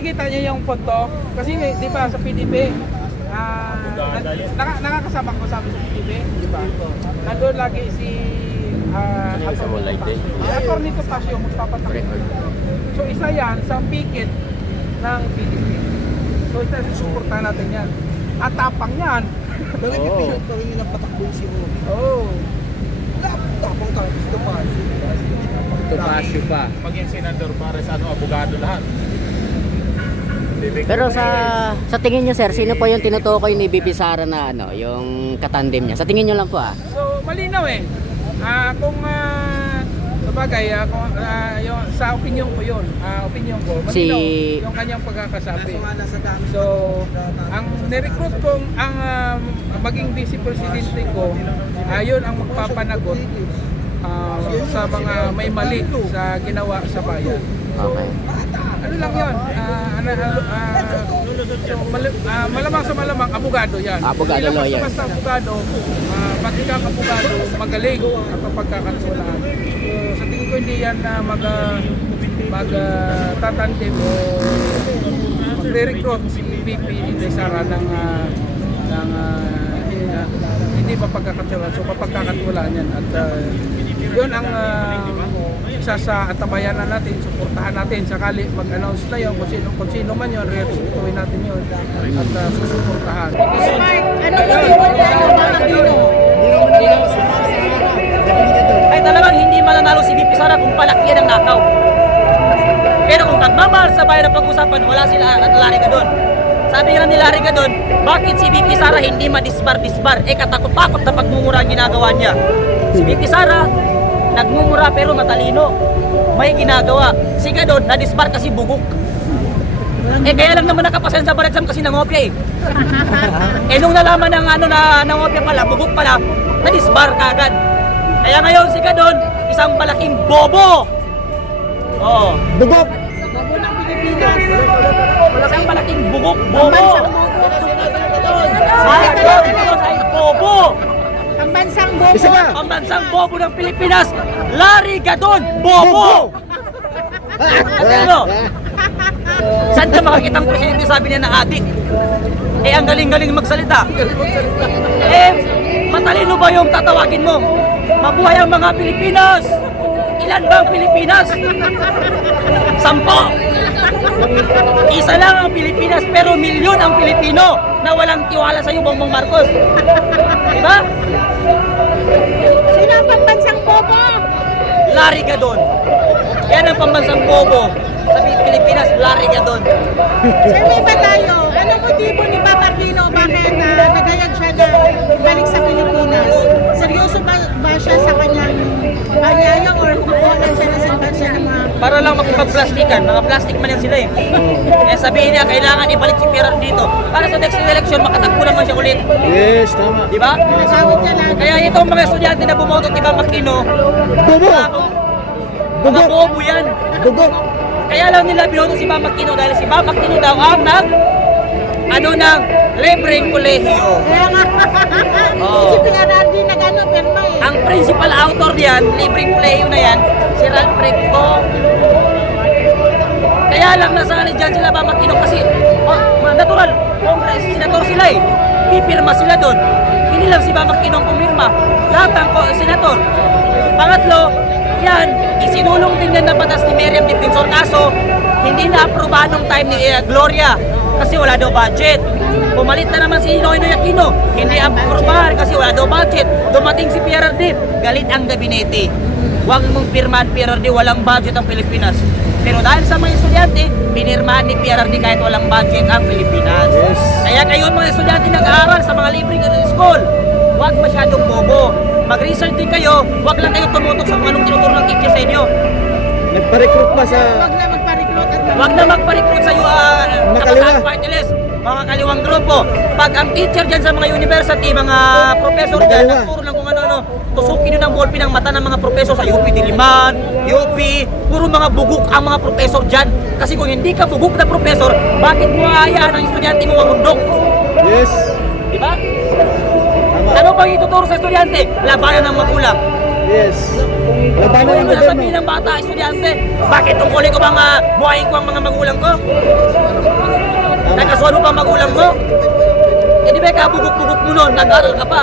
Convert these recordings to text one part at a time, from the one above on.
nakikita niyo yung punto? Kasi di ba sa PDP, nakakasama ko sa amin sa PDP, di ba? Nandun lagi si Atty. Topacio magpapatakbo. So isa yan sa picket ng PDP. So isa susuportahan natin yan. At tapang yan. Bakit ipinag pa rin yung napatakbo si mo? Oo. Tapang ka, Topacio pa. Maging senador para sa abogado lahat. Pero sa tingin niyo sir, sino po yung tinutukoy ni BP Sara na yung katandem niya? Sa tingin niyo lang po So malinaw eh. Kung sabagay, yung, sa opinion ko yun, malinaw yung kanyang pagkakasabi. So, ang nirecruit kong ang maging vice presidente ko, yun ang magpapanagot sa mga may mali sa ginawa sa bayan. Okay. Ano lang yun, malamang sa malamang, abogado yan. Abogado, lawyer. Basta abogado, pag ikaw abogado, magaling ang pagkakasulaan. So, sa tingin ko hindi yan na magtatandem o magre-recruit si VP Inday Sara ng hindi mapagkakasulaan. So, mapagkakasulaan yan. At yun ang isa sa atabayanan natin, suportahan natin sakali mag-announce na yun, kung sino man yun, re-respetuhin natin yun at susuportahan. Ay talagang hindi mananalo si BP Sara kung palakyan ang nakaw. Pero kung nagmamahal sa bayan ng pag-usapan, wala sila at Larry Gadon. Sabi nga ni Larry Gadon, bakit si BP Sara hindi madisbar-disbar? Katakot-takot na pagmumura ang ginagawa niya. Si BP Sara, nagmumura pero matalino. May ginagawa. Si Gadon, nadisbar kasi bugok. Kaya lang naman nakapasan sa bar exam kasi nangopya nung nalaman ng na nangopya pala, bugok pala, nadisbar kagad. Kaya ngayon si Gadon, isang malaking bobo. Oo. Bugok! Bobo ng Pilipinas. Isang malaking bugok, bobo. Ay, bobo. Pambansang bobo. Pambansang bobo ng Pilipinas, Larry Gadon, bobo. Ano? Saan ka makakitang presidente sabi niya na adik? Ang galing-galing magsalita. Matalino ba yung tatawagin mo? Mabuhay ang mga Pilipinas! Ilan ba ang Pilipinas? 10! Isa lang ang Pilipinas pero milyon ang Pilipino na walang tiwala sa iyo, Bongbong Marcos. Diba? Sino ang pambansang bobo? Larry Gadon. Yan ang pambansang bobo sa Pilipinas, Larry Gadon. Sir, may iba tayo. Ano motibo ni Papa Aquino bakit nagayag siya na balik sa Pilipinas? Seryoso ba siya sa kanyang panyaya or kukuha siya na siya ng mga... Para lang makipag-plastikan, mga plastic man yan sila sabihin niya, kailangan ibalik si Pierre dito. Para sa next election, makatakbo naman siya ulit. Yes, tama. Di ba? Nasawit niya lang. Kaya itong mga estudyante na bumoto kay Papa Aquino, Bobo! mga bobo yan. Bugok! Kaya lang nila binoto si Papa Aquino dahil si Papa Aquino daw ang ng libreng kolehiyo. Kaya nga. Si PRRD nag-ano, pirma Ang principal author diyan, libreng kolehiyo na yan, si Ralph Recto. Kaya lang nasali dyan sila Papa Aquino kasi natural, Congress, senator sila pipirma sila doon. Hindi lang si Papa Aquino ang pumirma, lahat ang senator. Pangatlo, yan, isinulong din yan na batas ni Miriam Defensor kaso hindi na-aprobahan nung time ni Gloria kasi wala daw budget. Pumalit na naman si Noynoy Aquino, hindi aprobahan kasi wala daw budget. Dumating si PRRD, galit ang gabinete. Huwag mong pirmahan PRRD, walang budget ang Pilipinas. Pero dahil sa mga estudyante, pinirmahan ni PRRD kahit walang budget ang Pilipinas. Yes. Kaya kayo mga estudyante nag-aaral sa mga libreng school, huwag masyadong bobo. Mag-research din kayo, huwag lang kayo tumutok sa mga anong tinuturo ng teacher sa inyo. Nagpa-recruit pa sa... Huwag na magpa-recruit at Huwag na magpa-recruit sa Makaliwa. party list, mga kaliwang grupo. Pag ang teacher dyan sa mga university, mga professor dyan, Makaliwa. nagturo ng kung ano-ano, tusukin nyo ng ballpen ang mata ng mga professor sa UP Diliman, UP, puro mga bugok ang mga professor dyan. Kasi kung hindi ka bugok na professor, bakit mo aayaan ang estudyante mo mamundok? Yes. Diba? Tama. Ano bang ituturo sa estudyante? Labanan ng magulang. Yes. Labanan Ano ng yung sasabihin gobyerno. ng bata, estudyante? Bakit tungkulin ko bang buhayin ko ang mga magulang ko? ano pa magulang mo? Eh di ba kabugok-bugok mo nun, nag-aral ka pa.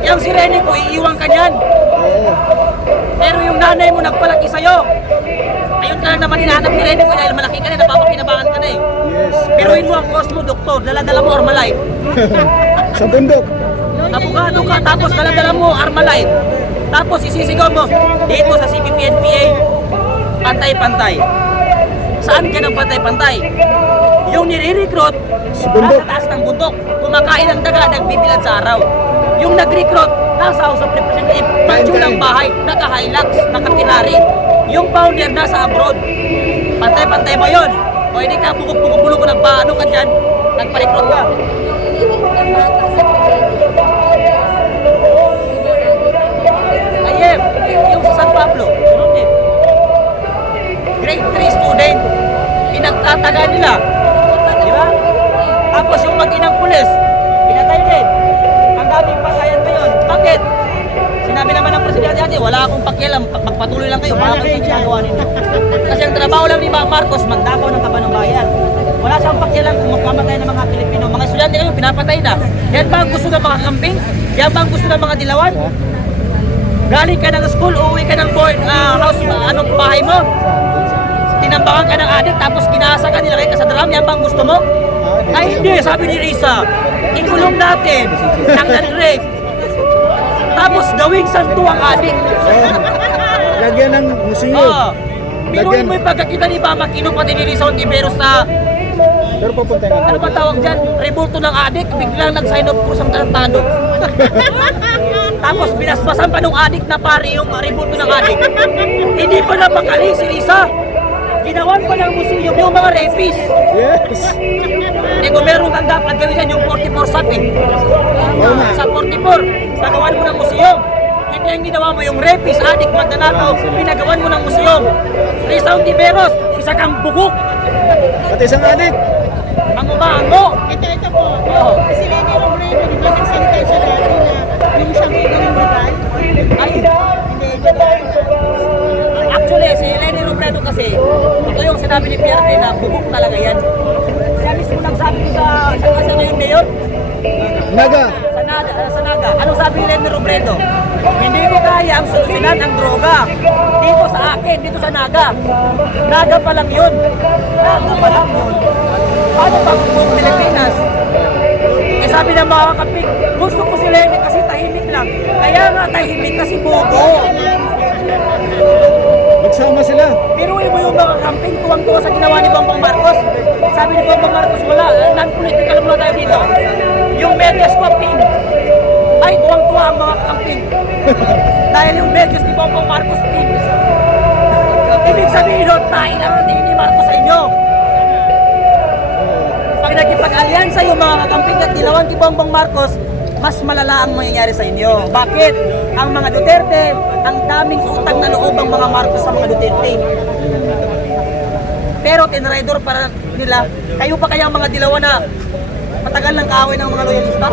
Yung si Rene ko, iiwan ka niyan. Pero yung nanay mo nagpalaki sa'yo. Ayun ka lang naman hinahanap ni Rene ko dahil malaki ka na, napapakinabangan ka na eh. Yes. Biruin mo ang Cosmo, doktor, dala-dala mo Armalite. Sa bundok. Abogado ka, tapos dala-dala mo Armalite. Tapos isisigaw mo, dito sa CPP-NPA, pantay-pantay. Saan ka ng pantay-pantay? Yung nire-recruit, bundok. nasa taas ng bundok. Kumakain ng daga, nagbibilad sa araw. Yung nag-recruit, nasa House of Representatives, pancho ng bahay, naka-Hilux, naka-Ferrari. Yung founder, nasa abroad. Pantay-pantay mo yun. O hindi ka, bukok-bukok ko ng paano ka dyan, nagpa-recruit ka. Ayem, yung sa San Pablo, grade 3 student, pinagtataga nila. Di ba? Tapos yung mag-inang pulis, pinatay din. Ang daming patayan ngayon. Bakit? Sinabi naman ng presidente natin, wala akong pakialam, magpatuloy lang kayo, baka kayo ginagawa ninyo. Kasi ang trabaho lang ni Marcos, magdakaw ng kaban ng bayan. Wala siyang pakialam kung magkamatay ng mga Pilipino. Mga estudyante kayo, pinapatay na. Yan ba ang gusto ng mga camping? Yan ba ang gusto ng mga dilawan? Galing ka ng school, uwi ka ng house, anong bahay mo? Tinambangan ka ng adik, tapos ginasa ka, nilagay ka sa drum, yan ba ang gusto mo? Ay hindi, sabi ni Risa, ikulong natin, tanggal rape. Tapos gawing santo ang adik. Lagyan ng museo. Oo. Biruin mo yung pagkakita ni Mama Kino pati ni Risa Ontiveros sa, Pero papunta nga. ano ba tawag dyan, rebulto ng adik, biglang nag-sign up krus ang tarantado. Tapos binasbasan pa nung adik na pare yung rebulto ng adik. Hindi pa napakali si Risa. Ginawan pa ng museum yung mga rapist. Yes. Eh kung meron kang dapat gawin yan, yung 44 SAP eh. Sa 44, gagawan mo ng museum. Hindi ang ginawa mo yung rapist, adik, magnanakaw, pinagawan mo ng museum. Risa Ontiveros, isa kang bugok. At isang adik. Mangumango. Ito po. Oo. Si Lenny Robredo, di ba nagsalita siya dati na yung siyang gagawin legal? Ay, Hindi, illegal. actually, si Lenny Robredo kasi, ito yung sinabi ni PRD na bugok talaga yan. Siya mismo nagsabi ko sa ngayon mayor, Naga. sa Naga. Anong sabi ni Lenny Robredo? Hindi ko kaya ang solusyonan ang droga. Dito sa akin, dito sa Naga. Naga pa lang yun. Naga pa lang yun. Paano pa kung Pilipinas? Eh sabi ng mga kapig, gusto ko si Lenny kasi tahimik lang. Kaya nga tahimik kasi bobo. Magsama sila. Biruin mo yung mga camping, tuwang-tuwa sa ginawa ni Bongbong Marcos. Sabi ni Bongbong Marcos, wala, non-political muna tayo dito. Yung medyas ko, pink. Ay, tuwang-tuwa ang mga camping. Dahil yung medyas ni Bongbong Marcos, pink. Ibig sabihin doon, tayo lang ang tingin ni Marcos sa inyo. Pag nagkipag-alyansa yung mga kakamping at dilawan ni Bongbong Marcos, mas malala ang mangyayari sa inyo. Bakit? Ang mga Duterte, ang daming utang na loob ang mga Marcos sa mga Duterte. Pero tinraidor para nila, kayo pa kaya ang mga dilawan na matagal ng kaaway ng mga loyalista?